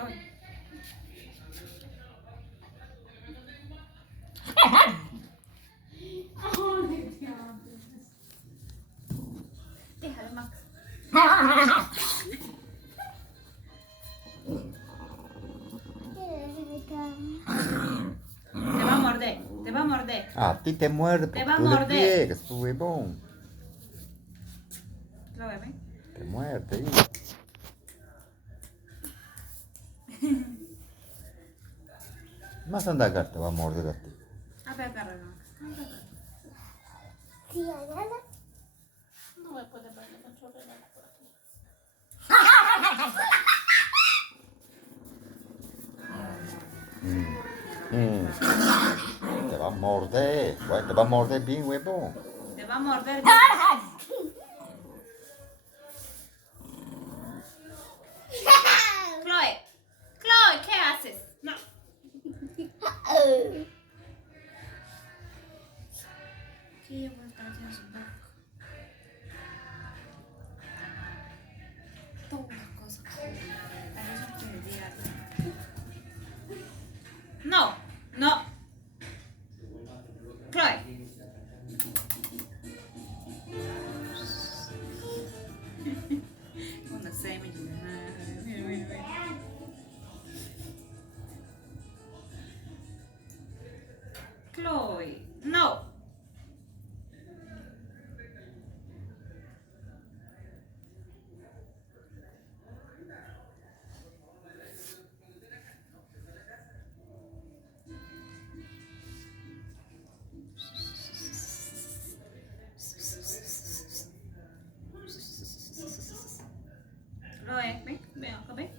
Chloe. Déjalo, Max. Te va a morder, te va a morder. A ti te muerde Te porque va a tú le morder. pliegas, tu huevón. Chloe, ven. Te muerde ahí. Más anda acá, te va a morder a ti. A ver, agárralo, Max. Sí, agarra. No me puede poner la chorrera por aquí. Te va a morder. Bueno, te va a morder bien, huevón. Te va a morder. Chloe, Chloe, ¿qué haces? No. ¿Qué voy a estar haciendo su boca? Todas las cosas. A veces te diría. No, no. Chloe. Una semi. Chloe, no. Chloe, ven, ven acá, ven.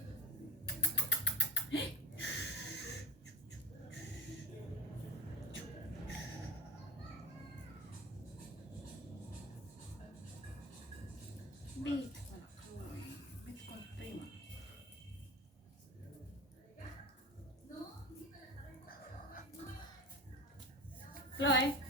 Vete con la Chloe, vete con tu prima. Chloe.